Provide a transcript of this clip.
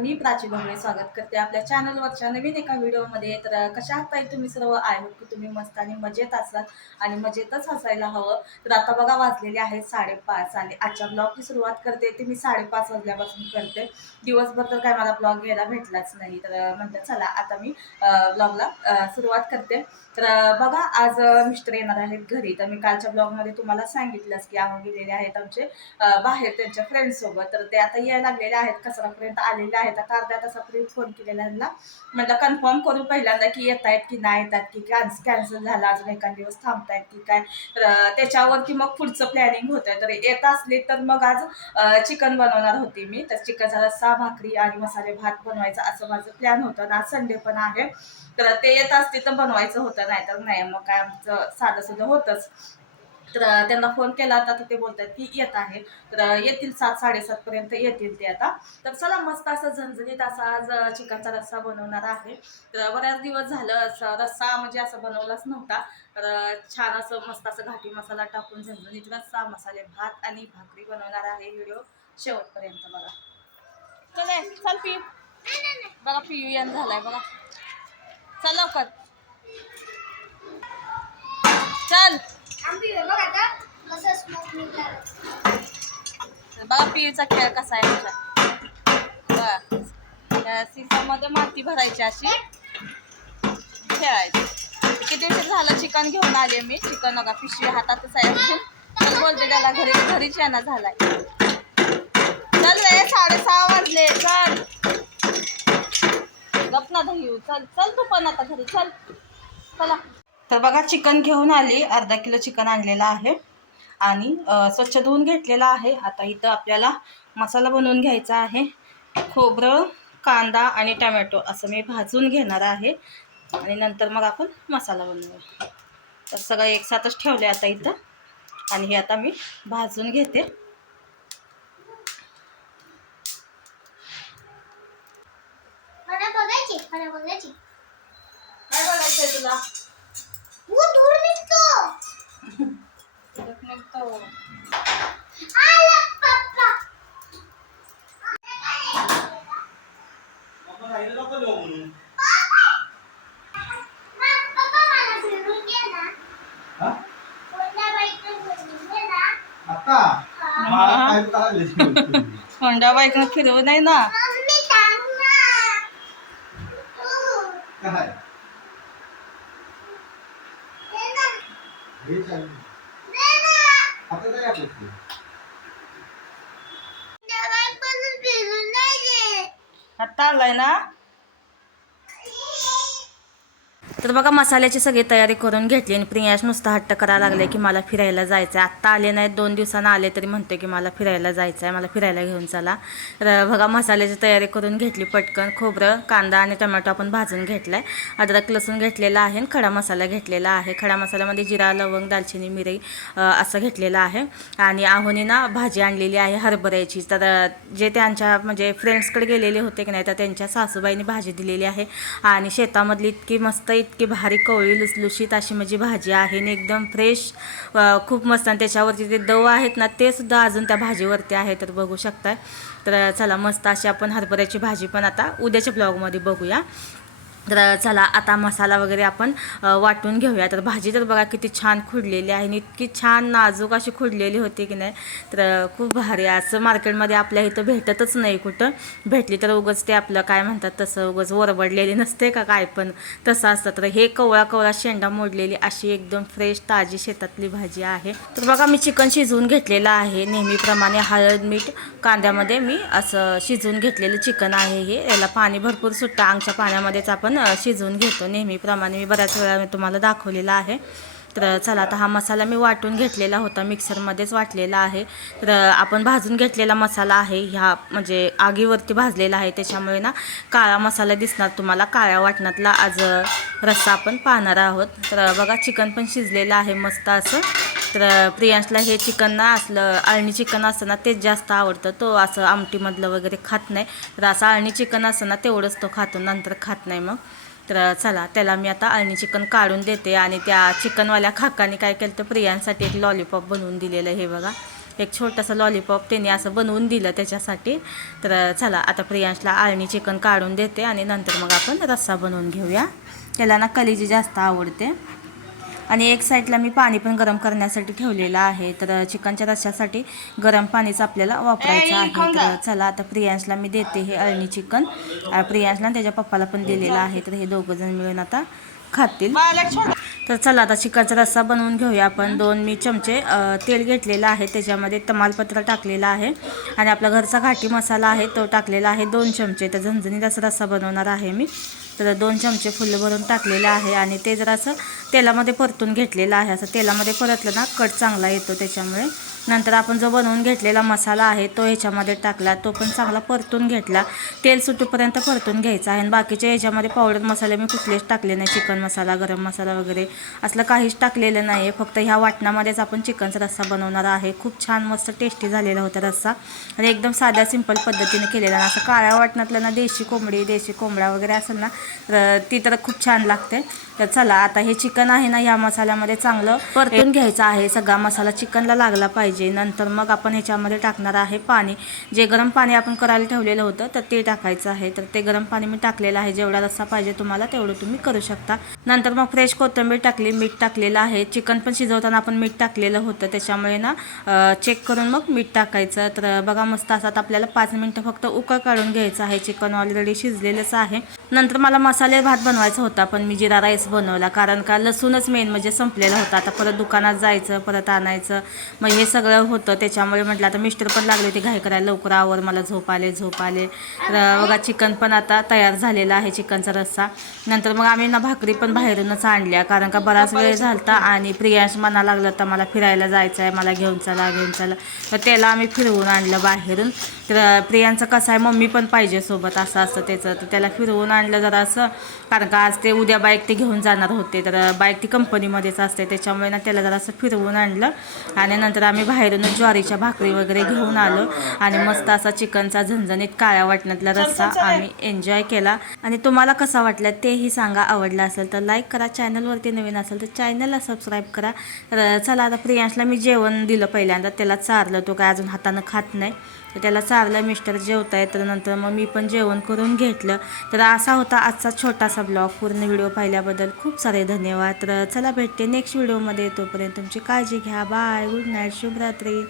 मी प्राची भोंगळे स्वागत करते आपल्या चॅनलवरच्या नवीन एका व्हिडिओमध्ये. तर कशा आहात तुम्ही सर्व? आय होप की तुम्ही मस्त आणि मजेत असाल आणि मजेतच असायला हवं. तर आता बघा वाजलेले आहेत साडेपाच आणि आजच्या ब्लॉगची सुरुवात करते. ती मी साडेपाच वाजल्यापासून करते. दिवसभर तर काय मला ब्लॉग घ्यायला भेटलाच नाही. तर म्हणतात चला आता मी ब्लॉगला सुरुवात करते. तर बघा आज मिस्टर येणार आहेत घरी. तर मी कालच्या ब्लॉगमध्ये तुम्हाला सांगितलंच की आम्ही गेलेले आहेत आमचे बाहेर त्यांच्या फ्रेंडसोबत तर ते आता यायला लागलेले आहेत कसरापर्यंत आलेले आहेत. आता अर्ध्या तासापूर्वी फोन केलेला त्यांना. म्हटलं कन्फर्म करू पहिल्यांदा की येत आहेत की नाही येतात की कॅन्स कॅन्सल झाला अजून एखाद दिवस थांबतायत की काय? त्याच्यावरती मग पुढचं प्लॅनिंग होतं तर येत असले तर मग आज चिकन बनवणार होती मी. तर चिकनचा रस्सा भाकरी आणि मसाले भात बनवायचा असं माझं प्लॅन होतं. आणि आज संडे पण आहे. तर ते येत असते तर बनवायचं होतं नाही तर नाही. मग काय आमचं साधं सुद्धा होतंच. तर त्यांना फोन केला. आता तर ते बोलतात की येत आहे तर येतील सात साडेसात पर्यंत येतील ते आता. तर चला मस्त असं झणझणीत असा आज चिकनचा रस्सा बनवणार आहे. तर बऱ्याच दिवस झालं असं रस्सा म्हणजे असं बनवलाच नव्हता. तर छान असं मस्त असं घाटी मसाला टाकून झणझणीत रस्सा मसाले भात आणि भाकरी बनवणार आहे. व्हिडिओ शेवटपर्यंत बघा. चल चल पियू बघा पियू यान झालाय बघा. चल लवकर. चल. बघा पिळचा खेळ कसा आहे तुझा बघा. त्या माती भरायची अशी. खेळायची. किती दिवस झालं चिकन घेऊन आले मी. चिकन बघा पिशवी हातातच आहे असून तर बोलते त्याला घरी घरीच येणार झालाय. चल रे साडेसहा वाजले. चल. गप ना दही चल चल तू पण आता घरी चल. चला. तर बघा चिकन घेऊन आली. अर्धा किलो चिकन आणलेलं आहे. आणि स्वच्छ धुवून घेतलेला आहे. आता इथं आपल्याला मसाला बनवून घ्यायचा आहे. खोबरं कांदा आणि टमॅटो असं मी भाजून घेणार आहे. आणि नंतर मग आपण मसाला बनवूया. तर सगळं एकसाथच ठेवले आता इथं. आणि हे आता मी भाजून घेते. मला बघायची मला बघायची काय बोलायचंय तुला? मग पप्पा मला फिरून घे ना हा? कोणत्या बाईकडे फिरून घे ना हा. होंडा फिरवू नाही काय? ना आता काय आपलं ते? त्या बाईकडून फिरून नाही दे आता ना? तर बघा मसाल्याची सगळी तयारी करून घेतली आणि प्रियाश नुसता हट्ट करायला लागले की मला फिरायला जायचं आहे आत्ता आले नाहीत दोन दिवसानं आले तरी म्हणतो की मला फिरायला जायचं आहे मला फिरायला घेऊन चला. तर बघा मसाल्याची तयारी करून घेतली पटकन. खोबरं कांदा आणि टमॅटो आपण भाजून घेतला आहे अद्रक लसूण घेतलेला आहे आणि खडा मसाला घेतलेला आहे. खडा मसाल्यामध्ये जिरा लवंग दालचिनी मिरई असं घेतलेलं आहे. आणि आहोनी ना भाजी आणलेली आहे हरभऱ्याची. तर जे त्यांच्या म्हणजे फ्रेंड्सकडे गेलेले होते की नाही तर त्यांच्या सासूबाईंनी भाजी दिलेली आहे. आणि शेतामधली इतकी मस्त इतकी भारी कवळी लुसलुशीत अशी माझी भाजी आहे आणि एकदम फ्रेश खूप मस्त. आणि त्याच्यावरती ते दव आहेत ना ते सुद्धा अजून त्या भाजीवरती आहे. तर बघू शकताय. तर चला मस्त अशी आपण हरभऱ्याची भाजी पण आता उद्याच्या ब्लॉगमध्ये बघूया. तर चला आता मसाला वगैरे आपण वाटून घेऊया. तर भाजी तर बघा किती छान खुडलेली आहे आणि इतकी छान नाजूक अशी खुडलेली होती की नाही तर खूप भारी असं मार्केटमध्ये आपल्या इथं भेटतच नाही कुठं. भेटली तर उगच ते आपलं काय म्हणतात तसं उगच वरबडलेली नसते का काय पण. तसं असतं. तर हे कवळा कवळा शेंडा मोडलेली अशी एकदम फ्रेश ताजी शेतातली भाजी आहे. तर बघा मी चिकन शिजवून घेतलेलं आहे. नेहमीप्रमाणे हळद मीठ कांद्यामध्ये मी असं शिजवून घेतलेलं चिकन आहे हे. याला पाणी भरपूर सुट्टा. अंगच्या पाण्यामध्येच आपण शिजवून घेतो. नेहमीप्रमाणे मी बऱ्याच वेळा मी तुम्हाला दाखवलेला आहे. तर चला आता हा मसाला मी वाटून घेतलेला होता. मिक्सरमध्येच वाटलेला आहे. तर आपण भाजून घेतलेला मसाला आहे. ह्या म्हणजे आगीवरती भाजलेला आहे. त्याच्यामुळे ना काळा मसाला दिसणार तुम्हाला. काळ्या वाटणातला आज रस्सा आपण पाहणार आहोत. तर बघा चिकन पण शिजलेलं आहे मस्त असं. तर प्रियांशला हे चिकन ना असलं अळणी चिकन असतं ना तेच जास्त आवडतं. तो असं आमटीमधलं वगैरे खात नाही. तर असं अळणी चिकन असतं ना तेवढंच तो खातो नंतर खात नाही मग. तर चला त्याला मी आता अळणी चिकन काढून देते आणि त्या चिकनवाल्या खाकाने काय केलं तर प्रियांसाठी एक लॉलीपॉप बनवून दिलेलं हे बघा. एक छोटंसं लॉलीपॉप त्याने असं बनवून दिलं त्याच्यासाठी. तर चला आता प्रियांशला आळणी चिकन काढून देते आणि नंतर मग आपण रस्सा बनवून घेऊया. त्याला ना कलेजी जास्त आवडते. आणि एक साईडला मी पाणी पण गरम करण्यासाठी ठेवलेलं आहे. तर चिकनच्या रश्श्यासाठी गरम पाणीच आपल्याला वापरायचं आहे. तर चला आता प्रियांशला मी देते हे अळणी चिकन. प्रियांशला त्याच्या पप्पाला पण दिलेलं आहे. तर हे दोघं जण मिळून आता खातील. तर चला आता चिकनचा रस्सा बनवून घेऊया आपण. दोन मी चमचे तेल घेतलेलं आहे. त्याच्यामध्ये तमालपत्र टाकलेलं आहे. आणि आपला घरचा घाटी मसाला आहे तो टाकलेला आहे. दोन चमचे. तर झणझणीत असा रस्सा बनवणार आहे मी. तर दोन चमचे फुलं भरून टाकलेलं आहे. आणि ते जरा असं तेलामध्ये परतून घेतलेलं आहे. असं तेलामध्ये परतलं ना कट चांगला येतो त्याच्यामुळे. नंतर आपण जो बनवून घेतलेला मसाला आहे तो ह्याच्यामध्ये टाकला तो पण चांगला परतून घेतला. तेल सुटूपर्यंत परतून घ्यायचा आहे आणि बाकीच्या ह्याच्यामध्ये पावडर मसाले मी कुठलेच टाकले नाही. चिकन मसाला गरम मसाला वगैरे असलं काहीच टाकलेलं नाही आहे फक्त ह्या वाटणामध्येच आपण चिकनचा रस्सा बनवणार आहे. खूप छान मस्त टेस्टी झालेला होता रस्सा. आणि एकदम साध्या सिंपल पद्धतीने केलेला आणि असं काळ्या वाटणातलं ना देशी कोंबडी देशी कोंबडा वगैरे असेल ना तर ती तर खूप छान लागते. तर चला आता हे चिकन आहे ना या मसाल्यामध्ये चांगलं परतून घ्यायचं आहे. सगळा मसाला चिकनला लागला पाहिजे. नंतर मग आपण ह्याच्यामध्ये टाकणार आहे पाणी. जे गरम पाणी आपण करायला ठेवलेलं होतं तर ते टाकायचं आहे. तर ते गरम पाणी मी टाकलेलं आहे. जेवढा रस्सा पाहिजे तुम्हाला तेवढं तुम्ही करू शकता. नंतर मग फ्रेश कोथिंबीर टाकली मीठ टाकलेलं आहे. चिकन पण शिजवताना आपण मीठ टाकलेलं होतं. त्याच्यामुळे ना चेक करून मग मीठ टाकायचं. तर बघा मस्त असं आता आपल्याला पाच मिनटं फक्त उकळ काढून घ्यायचं आहे. चिकन ऑलरेडी शिजलेलंच आहे. नंतर मला मसाले भात बनवायचा होता पण मी जिरा राईस बनवला. कारण का लसूणच मेन म्हणजे संपलेला होता. आता परत दुकानात जायचं परत आणायचं. मग हे सगळं होतं. त्याच्यामुळे म्हटलं आता मिस्टर पण लागले होते घाई करायला. लवकर आवर मला झोप आले झोप आले. तर बघा चिकन पण आता तयार झालेलं आहे चिकनचा रस्सा. नंतर मग आम्ही ना भाकरी पण बाहेरूनच आणल्या. कारण का बराच वेळ झालता आणि प्रियांश म्हणा लागलं तर मला फिरायला जायचं आहे मला घेऊन चला घेऊन चला. तर त्याला आम्ही फिरवून आणलं बाहेरून. तर प्रियांचं कसं आहे मम्मी पण पाहिजे सोबत असं असतं त्याचं. तर त्याला फिरवून आणलं जरा असं. कारण का आज ते उद्या बाईक ते घेऊन जाणार होते. तर बाईक ती कंपनीमध्येच असते. त्याच्यामुळे ना त्याला जरा असं फिरवून आणलं. आणि नंतर आम्ही बाहेरूनच ज्वारीच्या भाकरी वगैरे घेऊन आलो. आणि मस्त असा चिकनचा झणझणीत काळ्या वाटण्यातला रस्सा आम्ही एन्जॉय केला. आणि तुम्हाला कसा वाटला तेही सांगा. आवडला असेल तर लाईक करा. चॅनलवरती नवीन असेल तर चॅनलला सबस्क्राईब करा. तर चला आता प्रियांशला मी जेवण दिलं पहिल्यांदा. त्याला चारलं. तो काय अजून हातानं खात नाही. तर त्याला चारलं मिस्टर जेवताय तर नंतर मग मी पण जेवण करून घेतलं. तर असा होता आजचा छोटासा ब्लॉग. पूर्ण व्हिडिओ पाहिल्याबद्दल खूप सारे धन्यवाद. तर चला भेटते नेक्स्ट व्हिडिओमध्ये तोपर्यंत तुमची काळजी घ्या. बाय गुड नाईट शुभरात्री.